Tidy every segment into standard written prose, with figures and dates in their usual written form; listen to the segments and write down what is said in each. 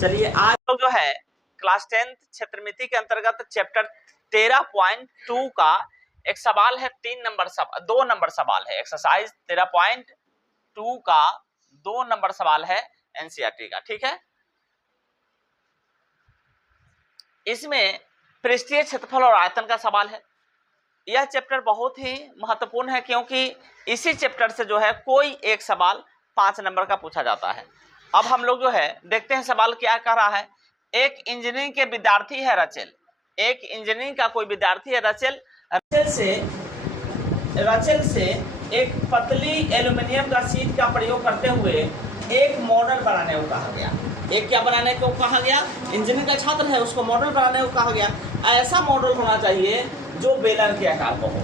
चलिए आज लोग जो है क्लास 10 क्षेत्रमिति के अंतर्गत चैप्टर 13.2 का एक सवाल है 2 नंबर सवाल है। एक्सरसाइज 13.2 का 2 नंबर सवाल है एनसीईआरटी का। ठीक है, इसमें पृष्ठीय क्षेत्रफल और आयतन का सवाल है। यह चैप्टर बहुत ही महत्वपूर्ण है क्योंकि इसी चैप्टर से जो है कोई एक सवाल 5 नंबर का पूछा जाता है। अब हम लोग जो है देखते हैं सवाल क्या कर रहा है। एक इंजीनियरिंग के विद्यार्थी है रचेल, एक इंजीनियरिंग का कोई विद्यार्थी है रचेल से एक पतली एल्यूमिनियम का शीट का प्रयोग करते हुए एक मॉडल बनाने को कहा गया। एक क्या बनाने को कहा गया? इंजीनियरिंग का छात्र है, उसको मॉडल बनाने को कहा गया। ऐसा मॉडल होना चाहिए जो बेलन के आकार का हो।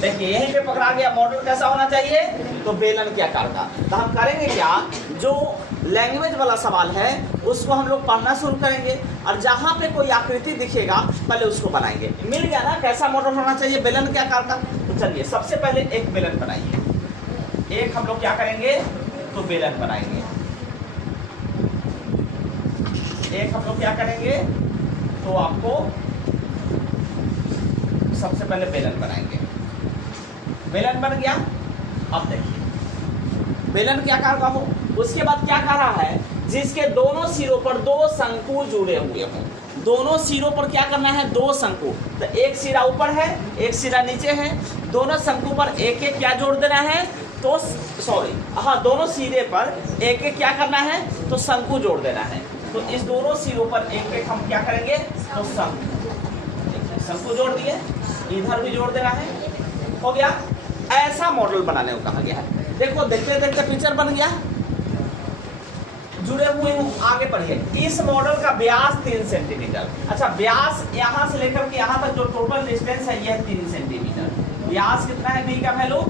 देखिए यहीं पे पकड़ा गया, मॉडल कैसा होना चाहिए? तो बेलन के आकार का। तो हम करेंगे क्या, जो लैंग्वेज वाला सवाल है उसको हम लोग पढ़ना शुरू करेंगे और जहाँ पे कोई आकृति दिखेगा पहले उसको बनाएंगे। मिल गया ना कैसा मॉडल होना चाहिए बेलन के आकार का? तो चलिए सबसे पहले एक बेलन बनाइए। एक हम लोग क्या करेंगे तो बेलन बनाएंगे। एक हम लोग क्या करेंगे तो आपको सबसे पहले बेलन बनाएंगे। बेलन बन गया। अब देखिए बेलन के आकार का हो। उसके बाद क्या कह रहा है, जिसके दोनों सिरों पर 2 शंकु जुड़े हुए हों। दोनों सिरों पर क्या करना है? 2 शंकु। तो एक सिरा ऊपर है, एक सिरा नीचे है। दोनों शंकु पर एक एक क्या जोड़ देना है? तो दोनों सिरे पर एक एक क्या करना है? तो शंकु जोड़ देना है। तो इस दोनों सिरों पर एक एक हम क्या करेंगे? तो शंकु जोड़ दिए, इधर भी जोड़ देना है। हो गया। ऐसा मॉडल बनाने को कहा गया है। देखो देखते देखते पिक्चर बन गया। जुड़े हुए आगे पढ़िए। इस मॉडल का व्यास 3 सेंटीमीटर। अच्छा, व्यास यहाँ से लेकर के यहाँ तक जो टोटल डिस्टेंस है यह 3 सेंटीमीटर। व्यास कितना है बी का वैल्यू?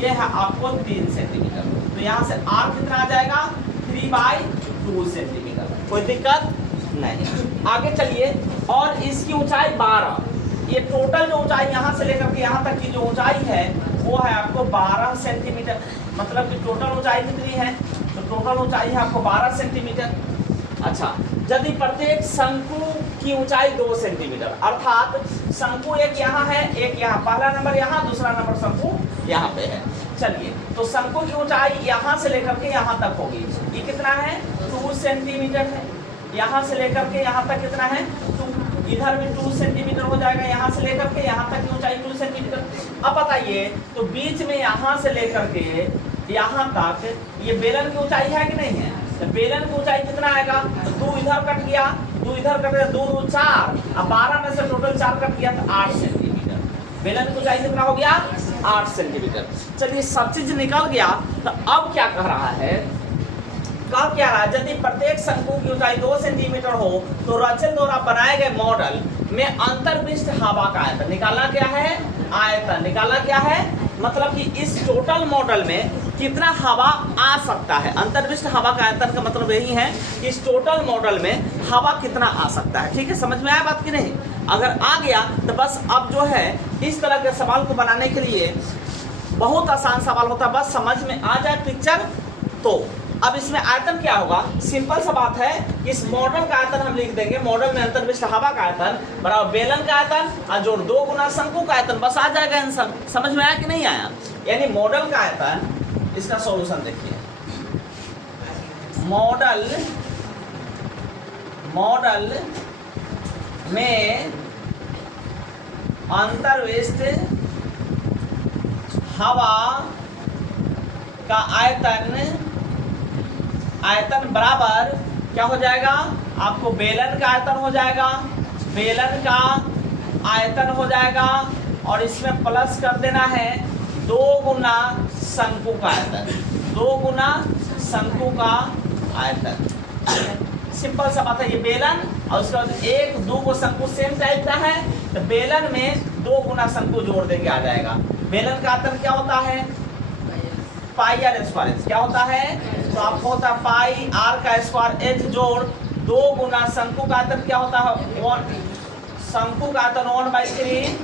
ये है आपको 3 सेंटीमीटर। तो यहाँ से आर कितना आ जाएगा? 3/2 सेंटीमीटर। कोई दिक्कत नहीं। आगे चलिए। और इसकी ऊंचाई 12। ये टोटल जो ऊंचाई यहाँ से लेकर के यहाँ तक की जो ऊंचाई है वो है आपको 12 सेंटीमीटर। मतलब कि टोटल ऊंचाई कितनी है? तो टोटल ऊंचाई है आपको 12 सेंटीमीटर। अच्छा, यदि प्रत्येक शंकु की ऊंचाई 2 सेंटीमीटर, अर्थात शंकु एक यहाँ है, एक यहाँ, पहला नंबर यहाँ, दूसरा नंबर शंकु यहाँ पे है। चलिए, तो शंकु की ऊंचाई यहाँ से लेकर के यहाँ तक होगी। ये कितना है? 2 सेंटीमीटर है। यहाँ से लेकर के यहाँ तक कितना है? 2। इधर भी 2 सेंटीमीटर हो जाएगा। यहाँ से लेकर के यहाँ तक की ऊंचाई 2 सेंटीमीटर। अब बताइए, तो बीच में यहाँ से लेकर के यहाँ तक ये बेलन की ऊंचाई है कि नहीं है? तो बेलन की ऊंचाई कितना आएगा? तो 2 इधर कट गया, 2 इधर कट गया, 2 2 4। अब 12 में से टोटल 4 कट गया तो 8 सेंटीमीटर। बेलन की ऊंचाई कितना हो गया? 8 सेंटीमीटर। चलिए सब चीज निकल गया। तो अब क्या कह रहा है? कब क्या रहा? यदि प्रत्येक शंकु की ऊंचाई 2 सेंटीमीटर हो तो रचेल द्वारा बनाए गए मॉडल में अंतर्विष्ट हवा का आयतन निकाला क्या है? आयतन निकाला क्या है? मतलब कि इस टोटल मॉडल में कितना हवा आ सकता है। अंतर्विष्ट हवा का आयतन का मतलब यही है कि इस टोटल मॉडल में हवा कितना आ सकता है। ठीक है, समझ में आया बात कि नहीं? अगर आ गया तो बस अब जो है इस तरह के सवाल को बनाने के लिए बहुत आसान सवाल होता है। बस समझ में आ जाए पिक्चर। तो अब इसमें आयतन क्या होगा? सिंपल सा बात है, इस मॉडल का आयतन हम लिख देंगे। मॉडल में अंतर्विष्ट हवा का आयतन बराबर बेलन का आयतन और जोड़ 2 गुना शंकु का आयतन। बस आ जाएगा आंसर। समझ में आया कि नहीं आया? यानी मॉडल का आयतन, इसका सॉल्यूशन देखिए। मॉडल में अंतर्विष्ट हवा का आयतन बराबर क्या हो जाएगा? आपको बेलन का आयतन हो जाएगा। बेलन का आयतन हो जाएगा और इसमें प्लस कर देना है 2 गुना शंकु का आयतन। 2 गुना शंकु का आयतन। सिंपल सा बात है। ये बेलन और उसके बाद 1 2 को शंकु सेम टाइप का है तो बेलन में 2 गुना शंकु जोड़ देंगे, आ जाएगा। बेलन का आयतन क्या होता है? पाई आर स्क्वायर एच। क्या होता है? तो आपको होता है पाई आर का स्क्वायर एच जोड़ 2 गुना शंकु का आयतन क्या होता है? 1 शंकु का आयतन 1/3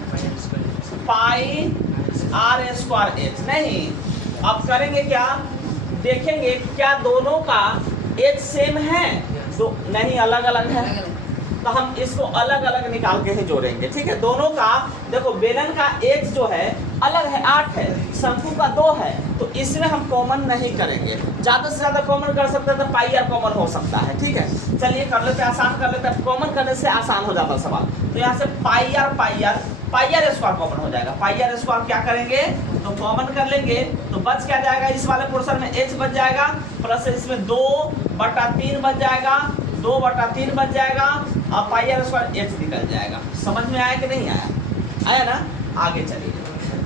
पाई आर स्क्वायर एच। नहीं, अब करेंगे क्या? देखेंगे क्या दोनों का एच सेम है। तो नहीं अलग अलग है, तो हम इसको अलग अलग निकाल के ही जोड़ेंगे। ठीक है, दोनों का देखो बेलन का x जो है अलग है 8 है, शंकु का 2 है, तो इसमें हम कॉमन नहीं करेंगे। ज़्यादा से ज़्यादा कॉमन कर सकते हैं तो पाई आर कॉमन हो सकता है। ठीक है, चलिए कर लेते हैं, आसान कर लेते हैं, कॉमन करने से आसान हो जाता सवाल। तो यहाँ से पाई आर स्क्वायर कॉमन हो जाएगा। पाई आर स्क्वायर क्या करेंगे तो कॉमन कर लेंगे, तो बच क्या जाएगा, इस वाले पोर्शन में h बच जाएगा, प्लस इसमें 2/3 बच जाएगा, 2/3 बच जाएगा, और पाई आर स्क्वायर h निकल जाएगा। समझ में आया कि नहीं आया? आया ना? आगे चलिए,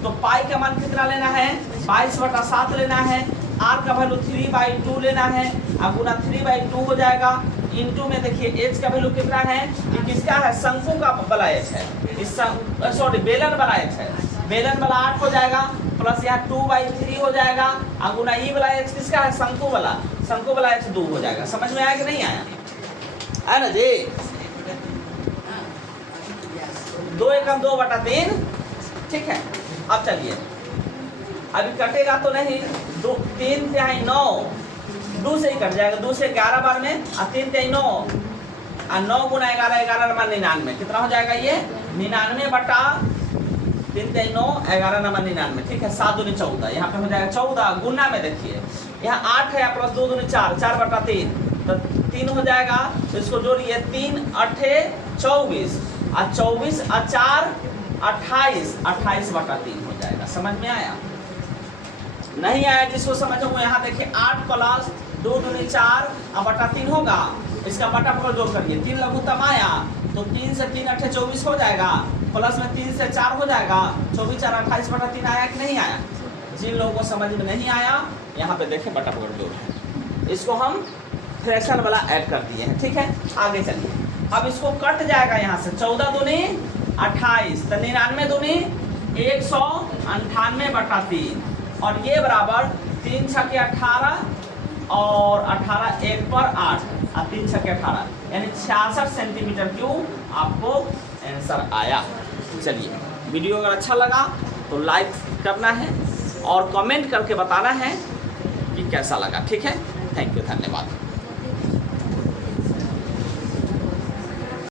तो पाई का मान कितना लेना है, 22/7 लेना है, r का वैल्यू 3/2 लेना है, अब गुना 3/2 हो जाएगा, इनटू में देखिए h का वैल्यू कितना है, ये किसका है, शंकु का वाला h है, इस सॉरी बेलन वाला h है, बेलन वाला 8 हो जाएगा, प्लस यहाँ 2/3 हो जाएगा, और गुना ई वाला h किसका है, शंकु वाला h 2 हो जाएगा। समझ में आया कि नहीं आया? है ना जी? 2 एकम 2/3। ठीक है, अब चलिए, अभी कटेगा तो नहीं, 3 तिहाई 9, 2 से ही कट जाएगा, 2 से 11 बार में, और 3 तिहाई 9, और 9 गुना 11, 11 नंबर 99, कितना हो जाएगा ये 99/3 तिहाई 9, 11 नंबर 99। ठीक है, 7 दूनी 14, यहाँ पे हो जाएगा 14, गुना में देखिए यहाँ 8 है, प्लस 2 दूनी 4, 4/3, तो 3 हो जाएगा, तो इसको जोड़िए, 3 8 24, और 24 और 4 28, 28/3 हो जाएगा। समझ में आया? नहीं आया जिसको समझ हो यहाँ देखिए, 8 प्लस 2 दूनी 4 और बटा 3 होगा, इसका बटा पर जोड़ करिए, 3 लघुत्तम आया, तो 3 से 3 8 24 हो जाएगा, प्लस में 3 से 4 हो जाएगा, 24 और 28/3 आया कि नहीं आया? जिन लोगों को समझ में नहीं आया यहाँ पे देखें बटा पर जोड़ है, इसको हम फ्रैक्शन वाला ऐड कर दिए हैं। ठीक है, आगे चलिए, अब इसको कट जाएगा यहाँ से, 14 दूनी 28, तो 99 दूनी 198/3, और ये बराबर 3 छके 18, और 18 1 पर 8, और 3 छके 18, यानी 66 सेंटीमीटर क्यूब आपको आंसर आया। चलिए, वीडियो अगर अच्छा लगा तो लाइक करना है और कमेंट करके बताना है कि कैसा लगा। ठीक है, थैंक यू, धन्यवाद।